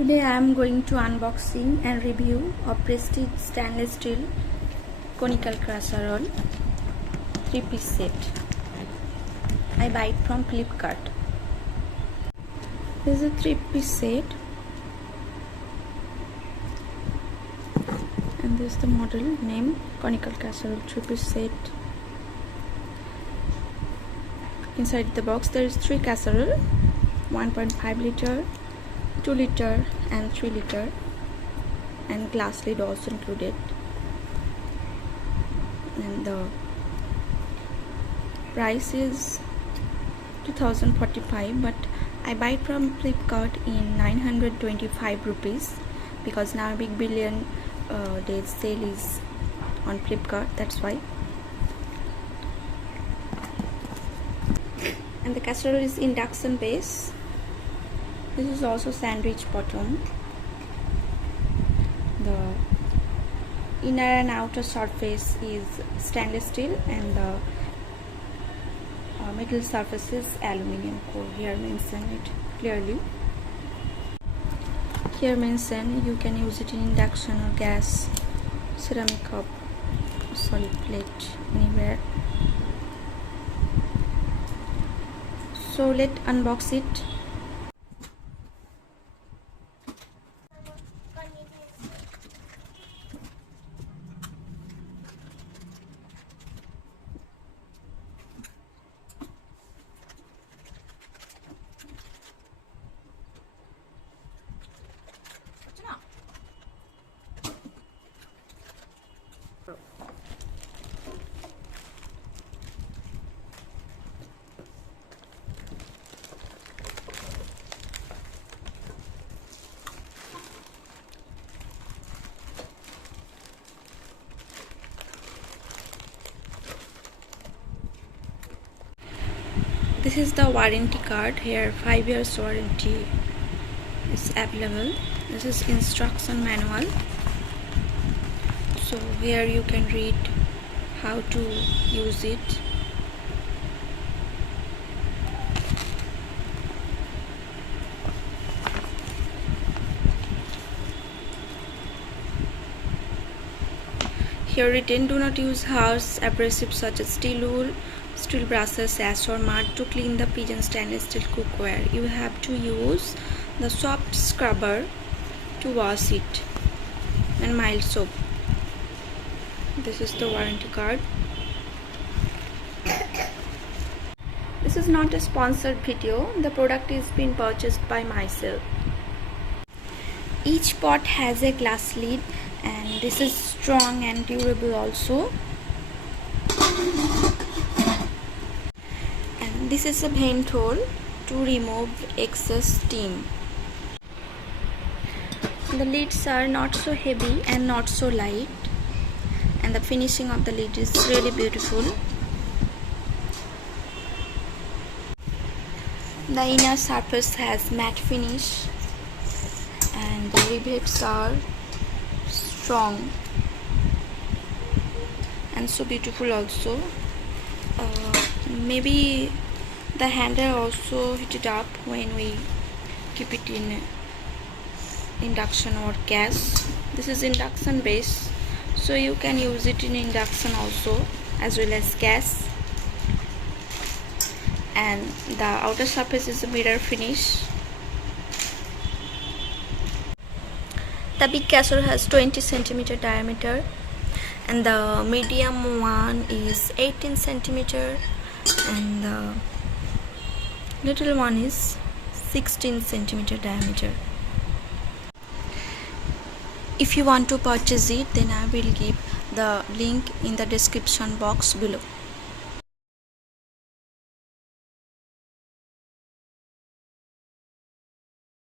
Today I am going to unboxing and review of Prestige stainless steel conical casserole 3-piece set. I buy it from Flipkart. This is a 3-piece set and this is the model name Conical Casserole 3-piece set. Inside the box there is 3 casserole, 1.5 liter, 2 liter and 3 liter, and glass lid also included. And the price is 2045, but I buy it from Flipkart in 925 rupees because now Big Billion Days sale is on Flipkart, that's why. And the casserole is induction base. This is also sandwich bottom. The inner and outer surface is stainless steel and the middle surface is aluminium core. Here mentioned it clearly. Here mentioned you can use it in induction or gas, ceramic cup, solid plate, anywhere. So let's unbox it. This is the warranty card. Here 5 years warranty is available. This is instruction manual. So here you can read how to use it. Here written, do not use harsh abrasives such as steel wool, steel brushes, ash or mud to clean the Pigeon stainless steel cookware. You have to use the soft scrubber to wash it and mild soap. This is the warranty card. This is not a sponsored video. The product is being purchased by myself. Each pot has a glass lid and this is strong and durable also. And this is a vent hole to remove excess steam. The lids are not so heavy and not so light, and the finishing of the lid is really beautiful. The inner surface has matte finish and the rivets are strong and so beautiful also. Maybe the handle also heated up when we keep it in induction or gas. This is induction base, so you can use it in induction also as well as gas. And the outer surface is a mirror finish. The big casserole has 20 cm diameter and the medium one is 18 cm and the little one is 16 cm diameter. If you want to purchase it, then I will give the link in the description box below.